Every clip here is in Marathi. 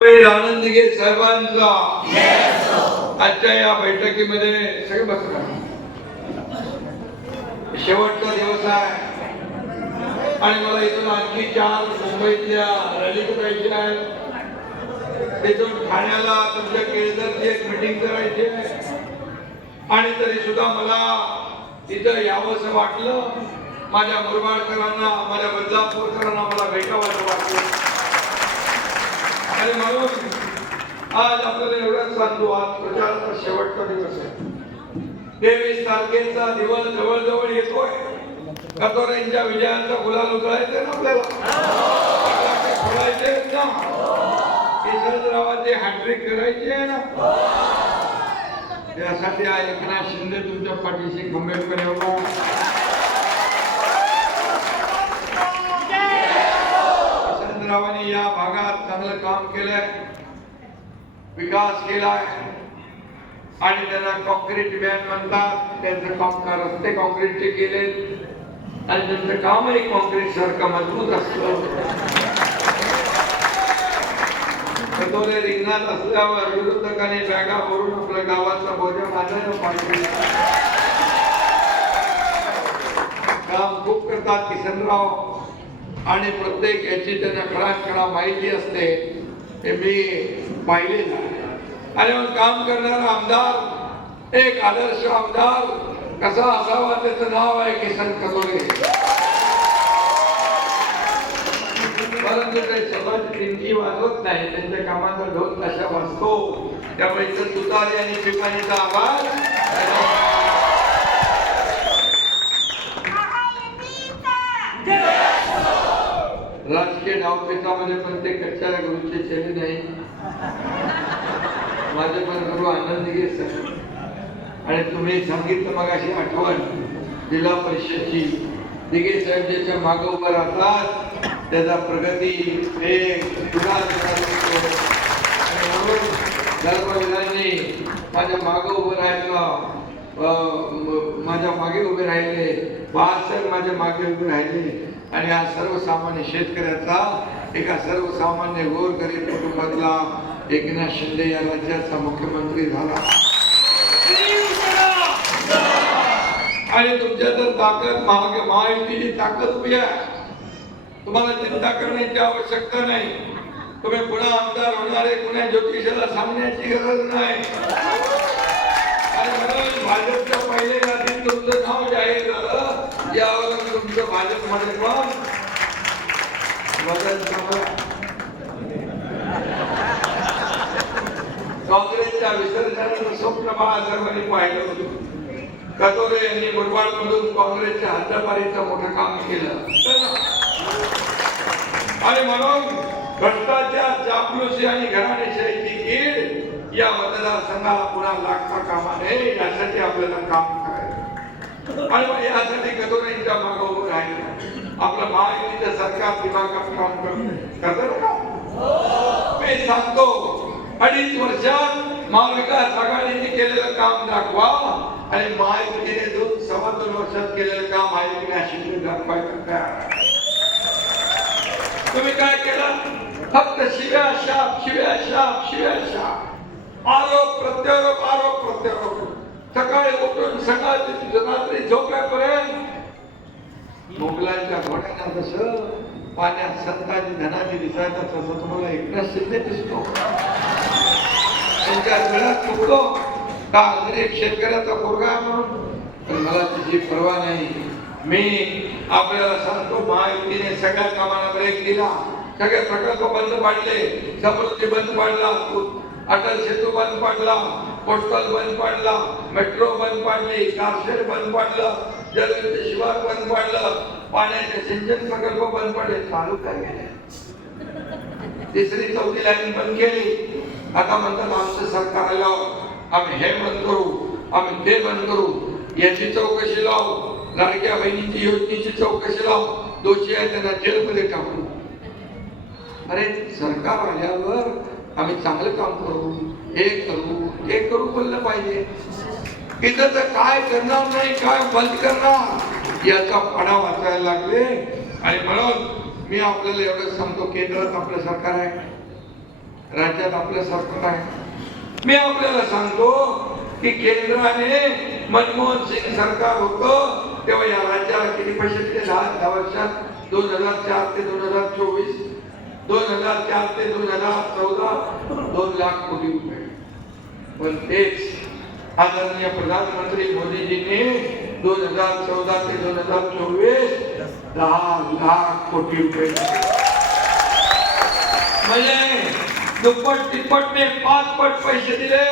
आनंदगे साहेबांचा आजच्या या बैठकीमध्ये सगळे बसला शेवटचा दिवस आहे. आणि मला इथून आणखी चार मुंबईतल्या रॅली करायची आहे तिथून ठाण्याला तुमच्या केळदरची एक मिटिंग करायची आहे. आणि तरी सुद्धा मला तिथं यावंसं वाटलं. माझ्या मुरबाडकरांना माझ्या बदलापूरकरांना मला भेटावं वाटलं. आणि म्हणून आज आपल्याला एवढंच सांगतो आज प्रचाराचा शेवटचा दिवस आहे. तेवीस तारखेचा दिवस जवळजवळ येतोय. कतोरेंच्या विजयांचा गुलाल उचलायचे ना आपल्याला? फटाके फोडायचे ना? केशवरावांचे हॅट्रिक करायचे ना? त्यासाठी एकनाथ शिंदे तुमच्या पाठीशी खंबीरपणे उभा आहे. वसंतरावांनी या भागात चांगलं काम केलंय विकास केलाय आणि त्यांना कॉन्क्रीट मॅन म्हणतात. त्यांचं काम रस्ते कॉन्क्रीटचे केले? आणि त्यांचं कामही कॉन्क्रीट सारखं मजबूत असलं कटोरे रिंगणात असल्यावर विरोधकाने बॅगा भरून आपल्या गावाचा बोजा बांधायला पाहिजे. काम खूप करतात किसनराव आणि प्रत्येक याची त्यांना खडाखडा माहिती असते हे मी पाहिले आणि मग काम करणारा आमदार एक आदर्श आमदार कसा असावा त्याचं नाव आहे किसन कसोरे परंतु ते स्वतःची दिमती वाजवत नाही त्यांच्या कामाचा ढोल तशा वाजतो. त्यामुळे सुतारी आणि पिपाणीचा आवाज. राजकीय डावपेचामध्ये पण ते कच्च्या गुरुचे चेले नाही. माझे पण गुरु आनंद सर. आणि तुम्ही सांगितलं मग अशी आठवण जिल्हा परिषदची. दिघे साहेब ज्याच्या मागे उभं राहतात. त्याचा प्रगती वेग म्हणून माझ्या मागे उभं राहिलं अं, माझ्या मागे उभे राहिले. बाळासाहेब माझ्या मागे उभे राहिले. आणि हा सर्वसामान्य शेतकऱ्याचा एका सर्वसामान्य गोरगरीब कुटुंबातला एकनाथ शिंदे या राज्याचा मुख्यमंत्री झाला. आणि तुमच्या तर ताकद महाग महायुतीची ताकद उभी आहे. तुम्हाला चिंता करण्याची आवश्यकता नाही. तुम्ही पुन्हा आमदार होणारे कुणा ज्योतिषाला सांगण्याची गरज नाही. आणि म्हणून भाजपच्या पहिल्या यादीत तुमचं नाव जाहीर झालं. यावरून तुमचं भाजपमध्ये पण बदल काँग्रेसच्या विसर्जनाचं स्वप्न बाळासाहेबांनी पाहिलं होतं. कतोरे यांनी मुरबाड मधून काँग्रेसच्या हद्दपारीचं मोठं काम केलं. आणि म्हणून भ्रष्टाचार चापलुसी आणि घराणेशाहीची कीड या मतदारसंघाला पुन्हा लागता कामा नये यासाठी आपल्याला काम करायचं आणि मग यासाठी गदोरेंच्या मागे उभं राहिलं. आपलं महायुतीचं सरकार दिमागात काम करत करतं मी सांगतो अडीच वर्षात महाविकास आघाडीने केलेलं काम दाखवा आणि महायुतीने दोन सव्वा दोन वर्षात केलेलं काम महायुतीने शिंदे दाखवायचं काय तुम्ही काय केलं? फक्त शिव्या शाप शिव्या शाप शिव्या शाप. आरोप प्रत्यारोप आरोप प्रत्यारोप. सकाळी उठून सकाळची रात्री झोपेपर्यंत मुघलांच्या घोड्यांना जसं पाण्यात संताजी धनाजी दिसायचा तसं तुम्हाला एकनाथ शिंदे दिसतो. त्यांच्या गळ्यात चुकलो का गरीब शेतकऱ्याचा पोरगा म्हणून. पण मला तिची परवा नाही. मी आपल्याला सांगतो महायुतीने सगळ्या कामाला ब्रेक दिला. सगळे प्रकल्प बंद पाडले. समृद्धी बंद पाडला. अटल सेतू बंद पाडला. पोस्टल बंद पाडला. मेट्रो बंद पाडली कारशेड बंद पाडलं जलयुक्त शिवार बंद पाडलं पाण्याचे सिंचन प्रकल्प बंद पडले चालू काय गेले. तिसरी चौथी लाईन बंद केली. आता म्हणतात आमचं सरकार लाव आम्ही हे बंद करू आम्ही ते बंद करू. याची चौकशी लावू. लाडक्या बहिणीची योजनेची चौकशी लावू. दोषी आहे त्यांना जेलमध्ये टाकू. अरे सरकार आल्यावर आम्ही चांगलं काम करू. हे करू हे करू बोललं पाहिजे. इथं तर काय करणार नाही काय बंद करणार? याचा पडा वाचायला लागले. आणि म्हणून मी आपल्याला एवढं सांगतो केंद्रात आपलं सरकार आहे. राज्यात आपलं सरकार आहे. मी आपल्याला सांगतो की केंद्राने मनमोहन सिंग सरकार होतं तेव्हा या राज्याला किती पैसे दिले? दहा दहा वर्षात दोन हजार चार ते दोन हजार चोवीस. दोन हजार चार ते दोन हजार चौदा. दोन लाख कोटी रुपये. पण तेच आदरणीय प्रधानमंत्री मोदीजींनी दोन हजार चौदा ते दोन हजार चोवीस दहा लाख कोटी रुपये म्हणजे दुप्पट तिप्पट ने पाच पट पैसे दिले.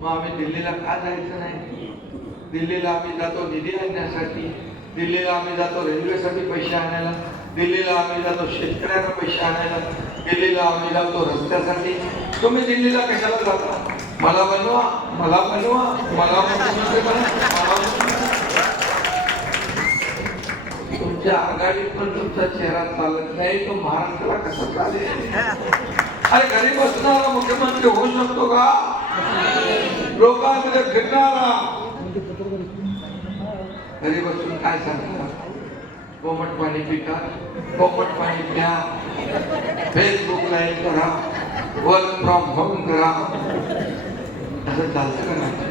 मग आम्ही दिल्लीला का जायचं नाही? दिल्लीला आम्ही जातो निधी आणण्यासाठी. दिल्लीला आम्ही जातो रेल्वेसाठी पैसे आणायला. दिल्लीला आम्ही जातो शेतकऱ्यांना पैसे आणायला. दिल्लीला आम्ही जातो रस्त्यासाठी. तुम्ही दिल्लीला कशाला जाता? मला बनवा मला बनवा मला मला तुमच्या आघाडीत पण तुमचा चेहरा चालत नाही तो महाराष्ट्राला कसा चालेल? अरे घरी बसणारा मुख्यमंत्री होऊ शकतो का? लोकांमध्ये फिरणारा. घरी बसून काय सांगणार? कोमट पाणी पिका कोमट पाणी प्या. फेसबुक लाईव्ह करा. वर्क फ्रॉम होम करा. असं चालतं का नाही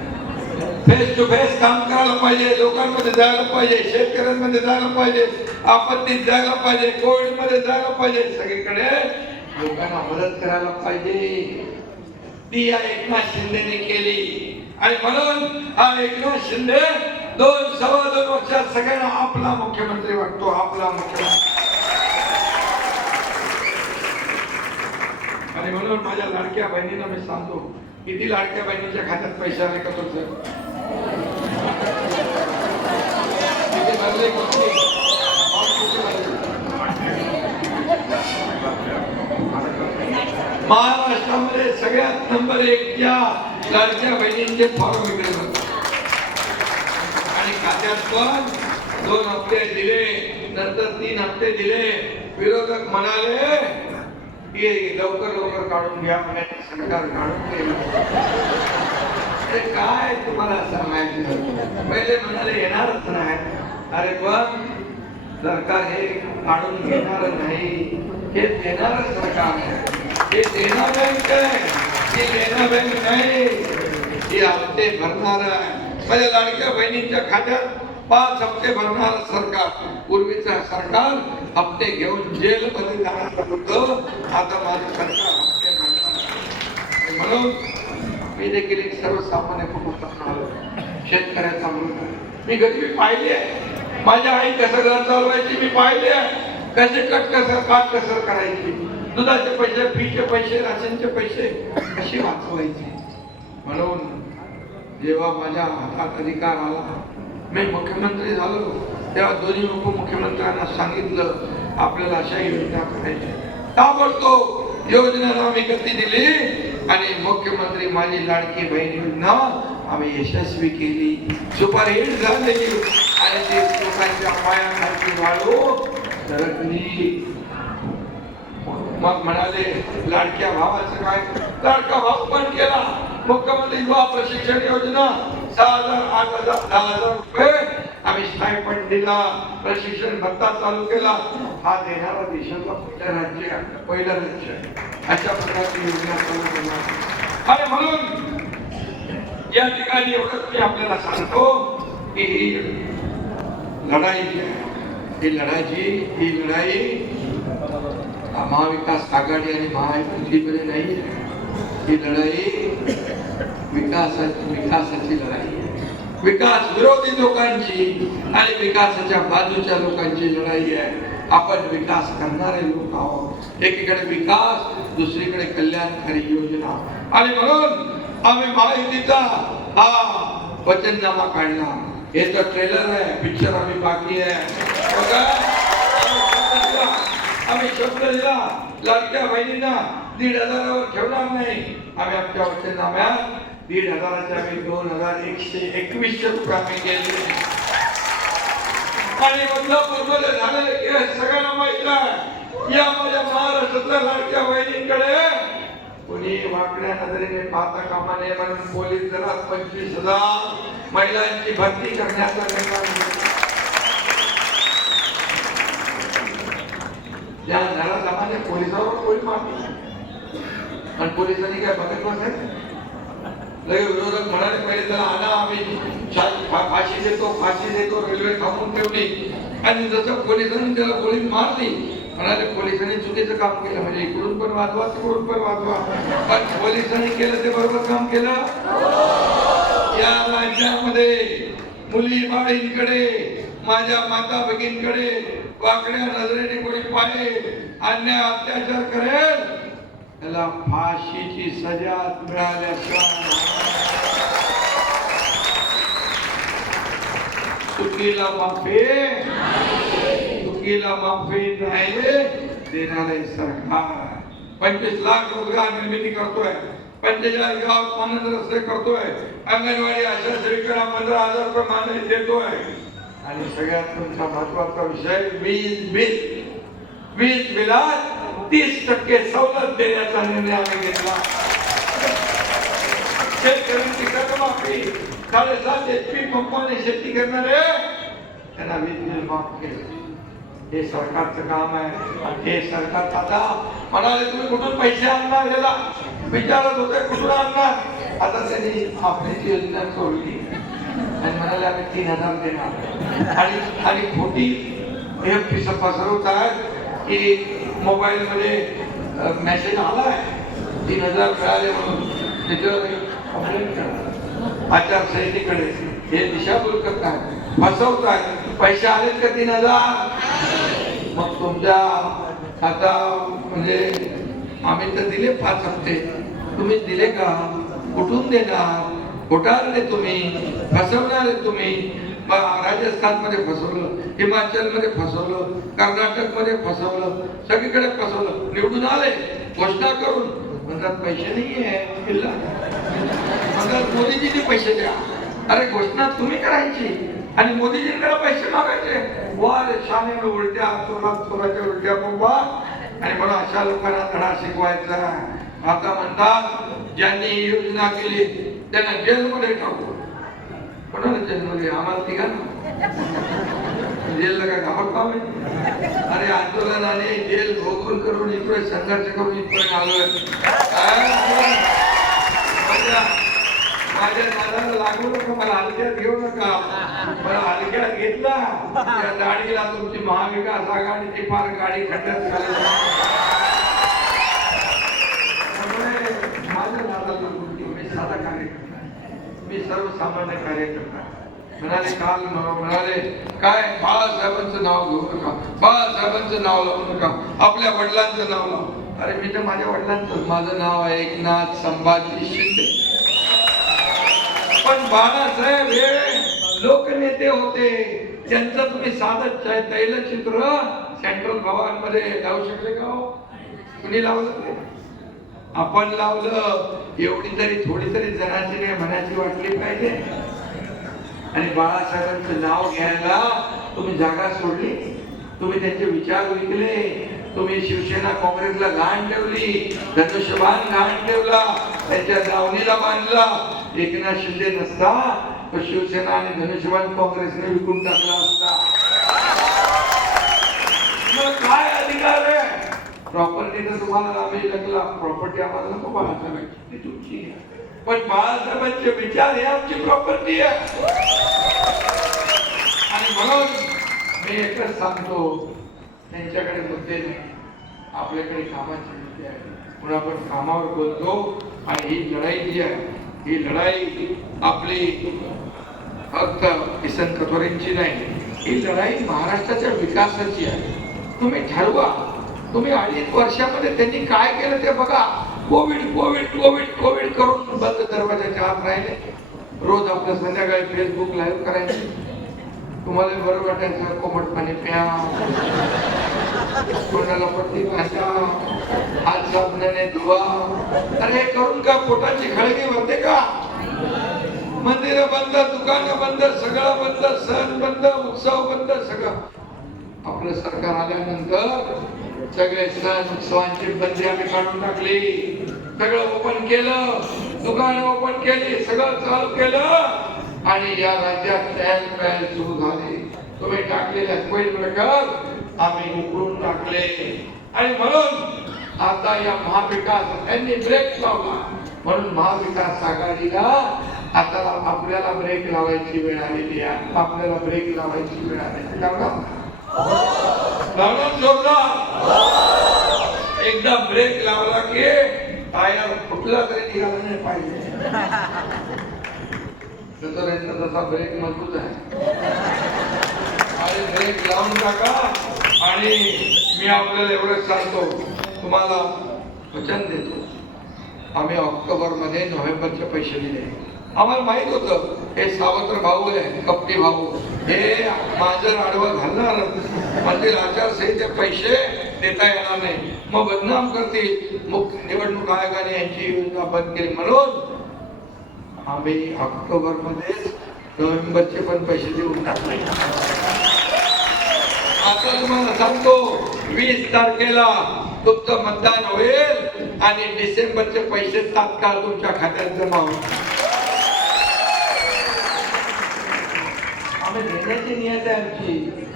फेस टू फेस काम करायला पाहिजे लोकांमध्ये जायला पाहिजे शेतकऱ्यांमध्ये जायला पाहिजे आपत्तीत जायला पाहिजे कोविडमध्ये जायला पाहिजे. सगळीकडे लोकांना मदत करायला पाहिजे. ती या एकनाथ शिंदेने केली. आणि म्हणून हा एकनाथ शिंदे दोन सव्वा दोन वर्षात सगळ्यांना आपला मुख्यमंत्री वाटतो आपला मुख्यमंत्री. आणि म्हणून माझ्या लाडक्या बहिणीला मी सांगतो किती लाडक्या बहिणीच्या खात्यात पैसे आले का तुझं किती भरले महाराष्ट्रामध्ये सगळ्यात नंबर एकच्या लाडक्या बहिणींचे फॉर्म विक्री करतात आणि खात्यात पण दोन हप्ते दिले नंतर तीन हप्ते दिले. विरोधक म्हणाले की लवकर लवकर काढून घ्या म्हणे सरकार काढून ते काय तुम्हाला सांगायचं? पहिले म्हणाले येणारच नाही. अरे पण सरकार हे काढून घेणार नाही. हे देणार सरकार आहे. हे देणार बँक आहे. हे देणार बँक नाही. हे हप्ते भरणार आहे. माझ्या लाडक्या बहिणींच्या खात्यात पाच हप्ते भरणार सरकार. पूर्वीचं सरकार हप्ते घेऊन जेल मध्ये जाणार होतं. आता माझं सरकार हप्ते भरणार म्हणून मी देखील एक सर्वसामान्य कुटुंबातून आलो शेतकऱ्याचा मुलगा. मी गरीबी पाहिली आहे. माझ्या आई कसं घर चालवायची मी पाहिले आहे. कसे कट कसर पाच कसर करायची? दुधाचे पैसे फीचे पैसे राशनचे पैसे कसे वाचवायचे? म्हणून जेव्हा माझ्या हातात अधिकार आला मी मुख्यमंत्री झालो. तेव्हा दोन्ही उपमुख्यमंत्र्यांना सांगितलं आपल्याला अशा योजना करायच्या ताबडतोब योजनेला आम्ही गती दिली आणि मुख्यमंत्री माझी लाडकी बहीण योजना आम्ही यशस्वी केली. सुपरहिट झाली आणि ते लोकांच्या पायाखाली वाळू सरकली. मग म्हणाले लाडक्या भावाचं काय? लाडका भाव पण केला. मुख्यमंत्री युवा प्रशिक्षण योजना. सहा हजार आठ हजार दहा हजार रुपये आम्ही स्टायपंड दिला प्रशिक्षण भत्ता चालू केला. हा देणारा देशातला पहिला राज्य आहे आपलं, पहिलं राज्य आहे. अशा प्रकारची योजना चालू करणार आणि म्हणून या ठिकाणी एवढंच मी आपल्याला सांगतो की ही लढाई जी आहे ही लढाई ही लढाई महाविकास आघाडी आणि महायुतीमध्ये नाही ही लढाई विकासाची विकासाची लढाई. विकास विरोधी लोकांची आणि विकासाच्या बाजूच्या लोकांची लढाई आहे. आपण विकास करणारे लोक आहोत. एकीकडे विकास दुसरीकडे कल्याणकारी योजना. आणि म्हणून आम्ही माहितीचा हा वचननामा काढला हे तर ट्रेलर आहे पिक्चर आम्ही बाकी आहे. बघा, आम्ही शब्द दिला लाडक्या बहिणींना दीड हजारावर ठेवणार नाही. आम्ही आमच्या वचननाम्यात दीड हजाराच्या आम्ही दोन हजार एकशे एकवीसशे रुपये आम्ही केले आणि बदलापूरमध्ये झालेले केस सगळ्यांना माहीत आहे. या माझ्या महाराष्ट्रातल्या लाडक्या बहिणींकडे कोणी वाकड्या नजरेने पाहता कामा नये म्हणून पोलीस दलात पंचवीस हजार महिलांची भरती करण्याचा निर्णय घेतला. या घरात माझ्या पोलिसावर कोणी मारली पण पोलिसांनी काय बघत बसायचं लगे विरोधक म्हणाले पहिले त्याला आणा आम्ही. फाशी देतो फाशी देतो रेल्वे थांबून ठेवली. आणि जसं पोलिसांनी त्याला गोळी मारली म्हणाले पोलिसांनी चुकीचं काम केलं म्हणजे इकडून पण वाजवा तिकडून पण वाजवा पण पोलिसांनी केलं ते बरोबर काम केलं? या राज्यामध्ये मुली बाळींकडे माझ्या माता भगिनीकडे वाकड्या नजरेने कोणी पाहिजे अन्याय अत्याचार करेल? त्याला फाशीची सजा मिळाल्याशिवाय चुकीला माफी चुकीला माफी नाही आहे सरकार. पंचवीस लाख रोजगार निर्मिती करतोय. पंचेचाळीस गाव पाण्याचे रस्ते करतोय. अंगणवाडी आशा सेविकांना पंधरा हजार रुपये मानधन देतोय. आणि सगळ्यात तुमचा महत्त्वाचा विषय वीज बिल वीज बिलात तीस टक्के सवलत देण्याचा निर्णय आम्ही घेतला. शेतकऱ्यांची कर्जमाफी साडेसात एच पी पंपाने शेती करणारे त्यांना वीज बिल माफ केले. हे सरकारचं काम आहे. हे सरकार आता म्हणाले तुम्ही कुठून पैसे आणणार याला? विचारत होते कुठून आणणार? आता त्यांनी आपली योजना सोडली आणि म्हणाले आम्ही तीन हजार देणार. आणि आणि खोटी हे पसरवत आहेत की मोबाईलमध्ये मेसेज आला आहे. तीन हजार मिळाले म्हणून. त्याच्यावर कंप्लेंट करा आचारसंहितेकडे हे दिशाभूल करताय फसवताय पैसे आलेत का तीन हजार? मग तुमच्या आता म्हणजे आम्ही तर दिले पाच हप्ते. तुम्ही दिले का? कुठून देणार? घोटाळले तुम्ही? फसवणारे तुम्ही? राजस्थानमध्ये फसवलं. हिमाचलमध्ये फसवलं कर्नाटकमध्ये फसवलं सगळीकडे फसवलं. निवडून आले घोषणा करून. म्हणतात पैसे नाहीये म्हणतात मोदीजींनी पैसे द्या. अरे घोषणा तुम्ही करायची. आणि मोदीजींकडे पैसे मागायचे. वा रे शाने उलट्या चोरात चोराच्या उलट्या बाबा आणि म्हणून अशा लोकांना धडा शिकवायचा आता म्हणतात ज्यांनी ही योजना केली त्यांना जेलमध्ये टाकू. कोणाला जेलमध्ये आम्हाला तिघांना. जेलला काय घाबरतो आम्ही अरे आंदोलनाने जेल भोगून करून इकडे संघर्ष करून इकडे आलोय. माझ्या माझ्या लागू नका मला हलक्यात घेऊ नका. मला हलक्यात घेतला. त्या गाडीला तुमची महाविकास आघाडीची फार गाडी खड्ड्यात घालत माझ्या नादाला मी साधा कार्यकर्ता. आहे. मी सर्वसामान्य कार्यकर्ता. आहे. म्हणाले काल म्हणाले काय? बाळासाहेबांचं नाव घेऊ नका. बाळासाहेबांचं नाव लावू नका. आपल्या वडिलांचं नाव लाव अरे मी तर माझ्या वडिलांचं. माझं नाव आहे एकनाथ संभाजी शिंदे. पण बाळासाहेब हे लोकनेते होते. त्यांचं तुम्ही साधं तैलचित्र सेंट्रल भवनमध्ये लावू शकले का हो? कुणी लावलं ते? आपण लावलं. एवढी तरी थोडी तरी जणाची नाही म्हणायची वाटली पाहिजे. आणि बाळासाहेबांचं नाव घ्यायला तुम्ही जागा सोडली. तुम्ही त्यांचे विचार विकले तुम्ही शिवसेना काँग्रेसला घाण ठेवली. धनुष्यबाण घाण ठेवला. त्यांच्या दावणीला बांधला. एकनाथ शिंदे नसता तर शिवसेना आणि धनुष्यबाण काँग्रेसने विकून टाकला असता. काय अधिकार आहे? प्रॉपर्टी तर तुम्हाला आम्ही लागला प्रॉपर्टी आम्हाला नको बाळासाहेबांची. ती तुमची आहे. पण बाळासाहेबांचे विचार हे आमची प्रॉपर्टी आहे. आणि म्हणून मी एकच सांगतो त्यांच्याकडे मुद्दे नाही. आपल्याकडे कामाचे मुद्दे आहे म्हणून आपण कामावर बोलतो आणि ही लढाई जी आहे ही लढाई आपली फक्त किसन कथोरेंची नाही ही लढाई महाराष्ट्राच्या विकासाची आहे. तुम्ही ठरवा. तुम्ही अडीच वर्षामध्ये त्यांनी काय केलं ते बघा. कोविड कोविड कोविड कोविड करून बंद दरवाजाच्या आत राहिले. रोज आपलं संध्याकाळी फेसबुक लाईव्ह करायचे. तुम्हाला बरं वाटायचं कोमट पाणी प्या. कोणाला पट्टी भाषा हात साबणाने धुवा. अरे हे करून का पोटाची खळगी भरते का? मंदिर बंद दुकानं बंद सगळं बंद सण बंद उत्सव बंद सगळं. आपलं सरकार आल्यानंतर सगळे सण उत्सवांची बंदी आम्ही काढून टाकली. सगळं ओपन केलं. दुकानं ओपन केली. सगळं चालू केलं. आणि या राज्यात तयार पहल सुरू झाले. तुम्ही टाकलेल्या कोईल प्रकार आम्ही उकळून टाकले. आणि म्हणून आता या महाविकास यांनी ब्रेक लावला. म्हणून महाविकास आघाडीला आता आपल्याला ब्रेक लावायची वेळ आलेली आहे. आपल्याला ब्रेक लावायची वेळ आलेली लावणार म्हणून शोधला एकदा ब्रेक लावला की टायर फुटला तरी निघाला नाही पाहिजे. तसं तसा ब्रेक मजबूत आहे. आणि ब्रेक लावून टाका आणि मी आपल्याला एवढंच सांगतो. तुम्हाला वचन देतो. आम्ही ऑक्टोबरमध्ये नोव्हेंबरचे पैसे दिले. आम्हाला माहीत होतं हे सावत्र भाऊ आहे कपटी भाऊ. हे माझं आडवं घालणार. म्हणजे आचारसंहिते पैसे देता येणार नाही. मग बदनाम करतील. मुख्य निवडणूक आयोगाने यांची योजना बंद केली म्हणून आम्ही ऑक्टोबरमध्ये नोव्हेंबरचे पण पैसे देऊन टाकले. आता तुम्हाला सांगतो वीस तारखेला तुमचं मतदान होईल आणि डिसेंबरचे पैसे तात्काळ तुमच्या खात्यात जमा होईल आम्ही देण्याची नियत आहे आमची.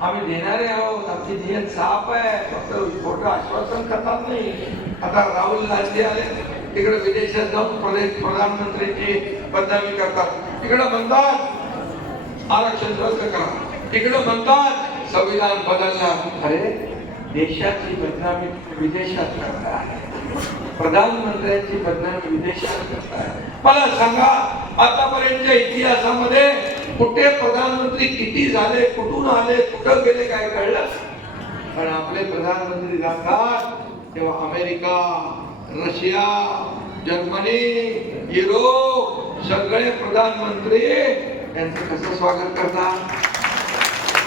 आम्ही देणारे आहोत. आमची नियत साफ आहे. फक्त खोटं आश्वासन करतात नाही. आता राहुल गांधी आले. तिकडे विदेशात जाऊन प्रदेश प्रधानमंत्रीची बदनामी करतात. तिकडे म्हणतात आरक्षण रद्द करा. तिकडे म्हणतात संविधान बदलणार. अरे देशाची बदनामी विदेशात करता प्रधानमंत्र्यांची बदनामी विदेशात करता मला सांगा आतापर्यंतच्या इतिहासामध्ये कुठे प्रधानमंत्री किती झाले कुठून आले कुठं गेले काय कळलं? पण आपले प्रधानमंत्री जातात तेव्हा अमेरिका रशिया जर्मनी युरोप सगळे प्रधानमंत्री यांचं कसं स्वागत करतात?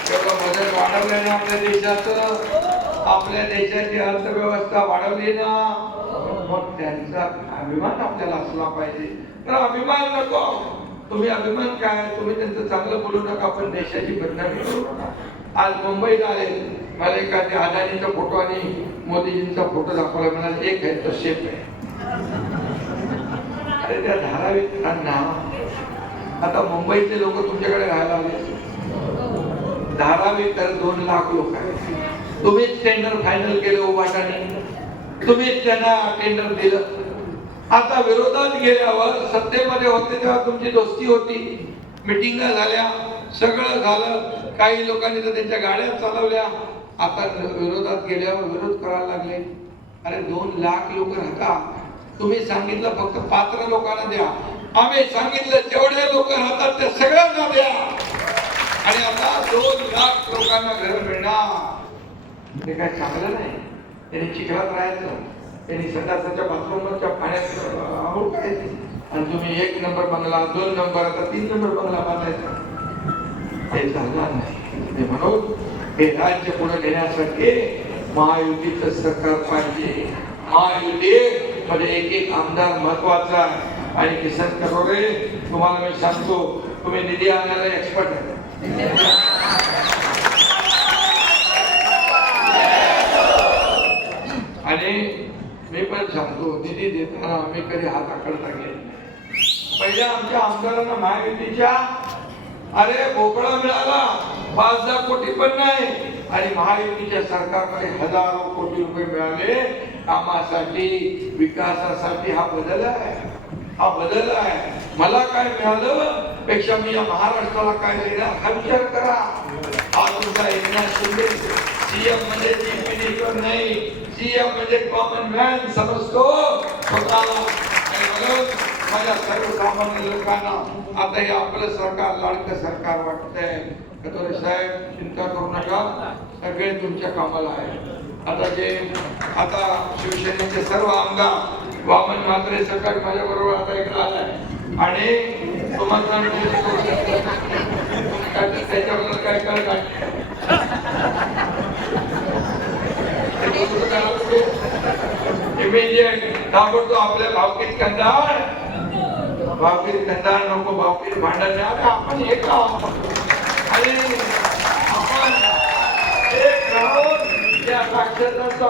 तेवढं मदत वाढवलं आपल्या देशाचं आपल्या देशाची अर्थव्यवस्था वाढवली ना मग त्यांचा अभिमान आपल्याला असला पाहिजे. तर अभिमान नको. तुम्ही अभिमान काय? तुम्ही त्यांचं चांगलं बोलू नका पण देशाची बदनामी करू नका. आज मुंबईत आले मला एका त्या अदानीचा फोटो आणि मोदीजींचा फोटो दाखवला म्हणाले एक आहे तो शेप आहे. अरे त्या धारावीकरांना आता मुंबईतले लोक तुमच्याकडे राहायला आले. धारावीकर दोन लाख लोक आहेत. तुम्हीच टेंडर फायनल केलं उभाटाने. तुम्हीच त्यांना टेंडर दिलं. आता विरोधात गेल्यावर सत्तेमध्ये होते तेव्हा तुमची दोस्ती होती. मिटिंग झाल्या. सगळं झालं. काही लोकांनी तर त्यांच्या गाड्या चालवल्या. आता विरोधात गेल्यावर विरोध करायला लागले. अरे दोन लाख लोक राहतात तुम्ही सांगितलं फक्त पात्र लोकांना द्या. आम्ही सांगितलं जेवढे लोक राहतात ते सगळ्यांना द्या. आणि आता दोन लाख लोकांना घर मिळणार. ते काय चांगलं नाही. त्यांनी चिखलात राहायचं. त्यांनी संडासाच्या बाथरूमच्या पाण्यात आवड काय आणि तुम्ही एक नंबर बंगला दोन नंबर आता तीन नंबर बंगला बांधायचा. ते चालणार नाही. ते म्हणून हे राज्य पुढे नेण्यासाठी महायुतीचं सरकार पाहिजे. महायुती मध्ये एक एक आमदार महत्त्वाचा आणि किसन करोरे तुम्हाला मी सांगतो तुम्ही निधी आणायला एक्सपर्ट आहे. सांगतो निधी देताना आम्ही कधी हात आकडता गेले पहिल्या आमच्या आमदारांना महायुतीच्या अरे भोपळा मिळाला. पाच दहा कोटी पण नाही. आणि महायुतीच्या सरकारकडे हजारो कोटी रुपये मिळाले. कामासाठी विकासासाठी हा बदल आहे. हा बदल आहे. मला काय मिळालं? पेक्षा मी या महाराष्ट्राला काय देणार हा विचार करा. हा तुमचा एकनाथ शिंदे सीएम म्हणजे चीफ मिनिस्टर नाही सीएम म्हणजे कॉमन मॅन समजतो स्वतःला आणि माझ्या सर्वसामान्य लोकांना आता हे आपलं सरकार लाडकं सरकार वाटतंय. कतोरे साहेब चिंता करू नका. सगळे तुमच्या कामाला आहे आता जे आता शिवसेनेचे सर्व आमदार वामन म्हात्रे सरकार माझ्याबरोबर आता इकडे आलाय आणि तुम्हाला काय- त्याच्याबद्दल काय. काय इमिजिएट आपल्या भावकीत कंदार भावकीत कंदार नको भावकीत भांडण आता आपण एक आणि आपण एक राहून या राक्षसाचा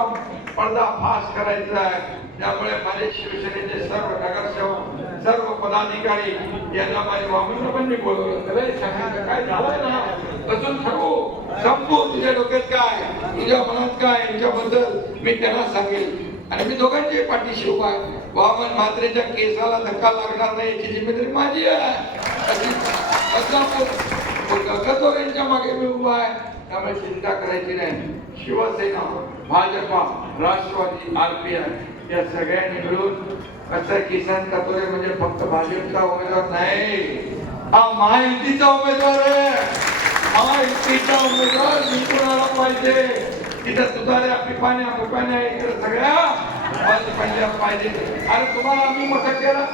पडदा फास करायचा आहे. त्यामुळे माझे शिवसेनेचे सर्व नगरसेवक सर्व पदाधिकारी यांना माझे वामन पण मी बोलवलं. काय झालंय ना? अजून ठरवू. संपू तुझ्या डोक्यात काय? तुझ्या मनात काय? याच्याबद्दल मी त्यांना सांगेल. आणि मी दोघांच्या पाठीशी उभा आहे. वामन म्हात्रेच्या केसाला धक्का लागणार नाही याची जिम्मेदारी माझी आहे. अशी यांच्या मागे मी उभा आहे. त्यामुळे चिंता करायची नाही. शिवसेना भाजपा राष्ट्रवादी आरपीआय या सगळ्यांनी मिळून कसं किसान कतोरे म्हणजे फक्त भाजपचा उमेदवार नाही. हा महायुतीचा उमेदवार आहे. महायुतीचा उमेदवार निवडून आला पाहिजे. तिथं तुझाऱ्या पिपाण्या पिपाण्या इकडे सगळ्या पंजाब पाहिजे. अरे तुम्हाला आम्ही मदत केला.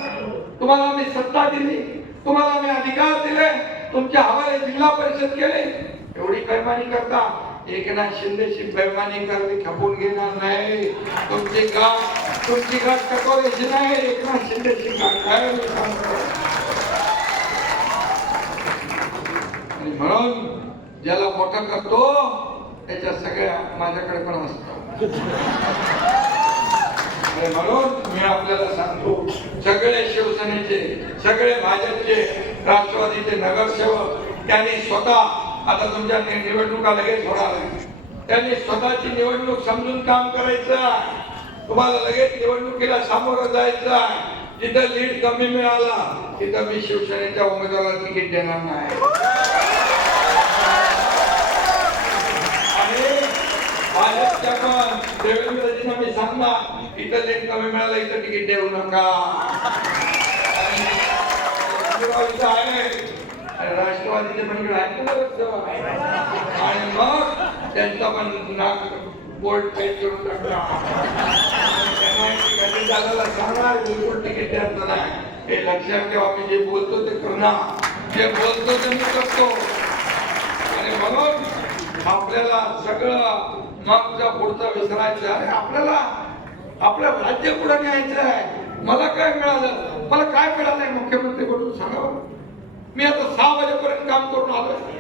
तुम्हाला आम्ही सत्ता दिली. तुम्हाला आम्ही अधिकार दिले. तुमच्या हवाले जिल्हा परिषद केले. एवढी बैमानी करता. एकनाथ शिंदेची बेमानी करणे खपून घेणार नाही. तुमची गाठ तुमची गाठ कटोऱ्याची नाही. एकनाथ शिंदेची आणि म्हणून ज्याला मोठा करतो त्याच्या सगळ्या माझ्याकडे पण असतो म्हणून मी आपल्याला सांगतो सगळे शिवसेनेचे सगळे भाजपचे राष्ट्रवादीचे नगरसेवक त्यांनी स्वतः आता तुमच्या निवडणुका लगेच होणार त्यांनी स्वतःची निवडणूक समजून काम करायचं तुम्हाला लगेच निवडणुकीला सामोरं जायचं जिथं लीड कमी मिळाला तिथं मी शिवसेनेच्या उमेदवाराला तिकीट देणार नाही. आणि भाजपच्या पण देवेंद्रजींना मी सांगणार इथं लीड कमी मिळाला इथं तिकीट देऊ नका. आहे आणि राष्ट्रवादीचे पण ना आणि मग त्यांचा पण नाक बोर्ड पेट करून टाकला. त्यांना दादाला सांगणार बिलकुल तिकीट द्यायचं नाही. हे लक्षात ठेवा मी जे बोलतो ते करणार जे बोलतो ते मी करतो. आणि म्हणून आपल्याला सगळं मागचा पुढचा विसरायचं आहे. आपल्याला आपलं राज्य पुढे न्यायचं आहे. मला काय मिळालं? मला काय मिळालंय मुख्यमंत्री कडून सांगा मी आता सहा वाजेपर्यंत काम करून आलोय.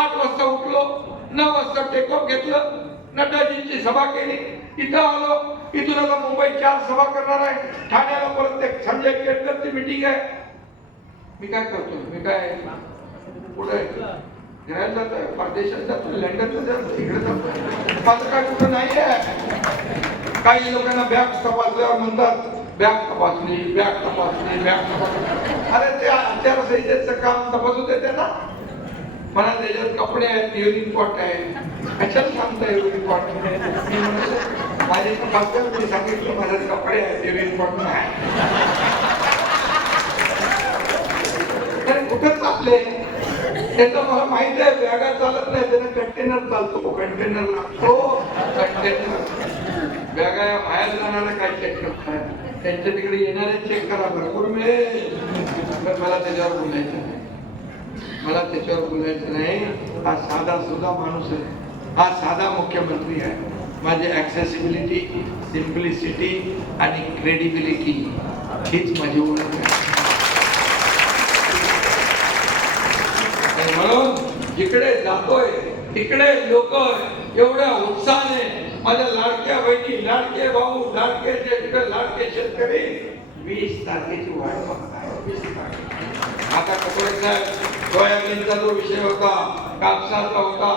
आठ वाजता उठलो नऊ वाजता टेकऑफ घेतलं नड्डाजींची सभा केली. इथं आलो इथून आता मुंबई चार सभा करणार आहे. ठाण्याला परत एक संजय केळकरची मिटिंग आहे. मी काय करतो मी काय कुठे फिरायला जातोय? परदेशात जातोय? लंडनला जातो इकडे जातोय? माझं काय कुठं नाही आहे काही लोकांना बॅग तपासल्यावर म्हणतात बॅग तपासणी बॅग तपासणी बॅग तपासणी अरे ते आचारसंहितेचं काम तपासू देते ना मला त्याच्यात कपडे आहेत युनिफॉर्म आहे कशाला सांगता युनिफॉर्म मी म्हणतो माझे तपासल्यावर मी सांगितलं माझ्यात कपडे आहेत युनिफॉर्म नाही. तर चालले? त्याचं मला माहीत आहे बॅगा चालत नाही त्याने कंटेनर चालतो कंटेनर लागतो कंटेनर बॅगा या बाहेर जाणार काय चेक करताय त्यांच्या तिकडे येणारे चेक करा भरपूर मिळेल पण मला त्याच्यावर बोलायचं नाही. मला त्याच्यावर बोलायचं नाही. हा साधा सुद्धा माणूस आहे. हा साधा मुख्यमंत्री आहे. माझी ऍक्सेसिबिलिटी सिम्प्लिसिटी आणि क्रेडिबिलिटी हीच माझी ओळख आहे. आणि म्हणून जिकडे जातोय तिकडे लोक एवढ्या उत्साहाने माझ्या लाडक्या बहिणी लाडके भाऊ लाडके ज्येष्ठ लाडके शेतकरी. वीस तारखेची वाट बघताय. वीस तारखे आता कपड्याचा सोयाबीनचा जो विषय होता कापसाचा होता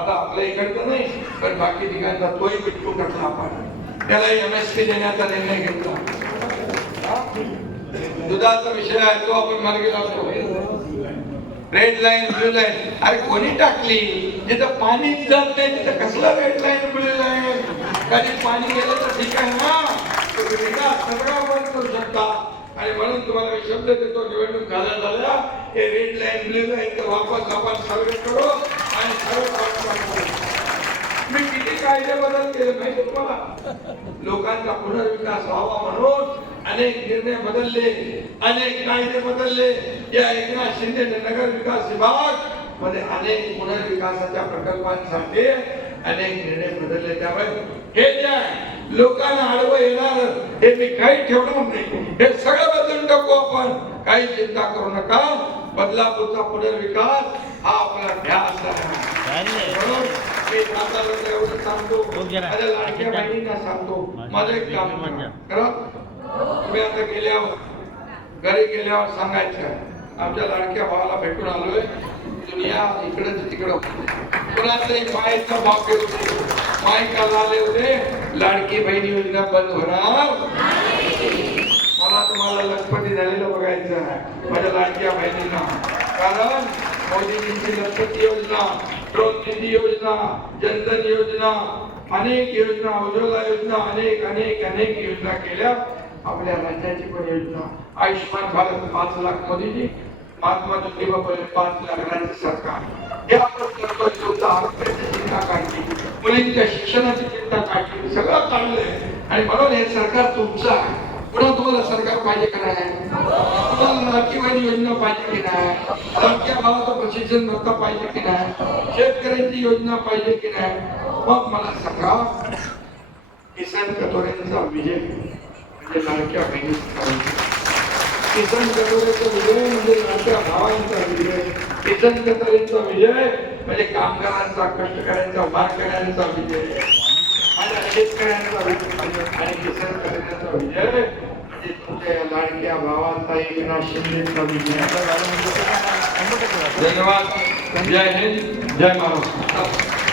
आता आपल्या इकडचं नाही पण बाकी ठिकाणचा तोही मिटून टाकला आपण. त्याला एम एस पी देण्याचा निर्णय घेतला. दुधाचा विषय आहे तो आपण मार्गी लावतो. रेड लाईन ब्लू लाईन अरे कोणी टाकली? जिथं पाणी जात नाही तिथं कसलं रेड लाईन ब्ल्यू लाईन कधी पाणी गेलं तर ठीक आहे ना? तुम्ही सगळा बंद करू शकता. आणि म्हणून तुम्हाला मी शब्द देतो निवडणूक झाल्या झाल्या हे रेड लाईन ब्ल्यू लाईन वापस आपण सर्वे करू आणि सर्व मी किती कायदे बदल केले माहिती तुम्हाला? लोकांचा पुनर्विकास व्हावा म्हणून अनेक निर्णय बदलले अनेक कायदे बदलले. या एकनाथ शिंदे नगर विकास विभागमध्ये अनेक पुनर्विकासाच्या प्रकल्पांसाठी अनेक निर्णय बदलले त्यामुळे हे जे आहे लोकांना आडवं येणार हे मी काही ठेवणार नाही. हे सगळं बदलून टाकू आपण. काही चिंता करू नका. बदलापूरचा पुनर्विकास हा आपला ध्यास आहे. म्हणून मी साताऱ्याला एवढं सांगतो. माझ्या लाडक्या बहिणींना सांगतो. माझं एक काम तुम्ही आता गेल्यावर घरी गेल्यावर सांगायचं आमच्या लाडक्या भावाला भेटून आलोय. दुनिया इकडे तिकडं. कुणाचाही पायाचा भाव घेऊ नये. बायका झाले होते. लाडकी बहिणी योजना बंद होणार. मला तुम्हाला लखपती झालेलं बघायचं आहे. माझ्या लाडक्या बहिणींना. कारण मोदीजींची गणपती योजना ड्रोन निधी योजना जनधन योजना अनेक योजना उज्ज्वला योजना अनेक अनेक अनेक योजना केल्या. आपल्या राज्याची पण योजना. आयुष्यमान भारत पाच लाख मोदीजी महात्मा ज्योतिबा फुले पाच लाख राज्य सरकार. हे आपण करतोय तुमचा आरोग्याची चिंता काढली मुलींच्या शिक्षणाची चिंता काढली सगळं काढलंय. आणि म्हणून हे सरकार तुमचं आहे. पुन्हा तुम्हाला सरकार पाहिजे नाही योजना पाहिजे की नाही लाडक्या भावाचं प्रशिक्षण भत्ता पाहिजे की नाही शेतकऱ्यांची योजना पाहिजे की नाही मग मला सांगा किसन कटोरेंचा विजय म्हणजे लाडक्या बहिणीचा विजय किसन विजय म्हणजे लाडक्या भावांचा विजय किसन कटोरेंचा विजय म्हणजे कामगारांचा कष्टकऱ्यांचा वारकऱ्यांचा विजय माझ्या शेतकऱ्यांचा विजय आणि किसन कटोरेंचा विजय. म्हणजे लाडक्या भावाचा एकनाथ शिंदेचा विजय. धन्यवाद. जय हिंद. जय महाराष्ट्र.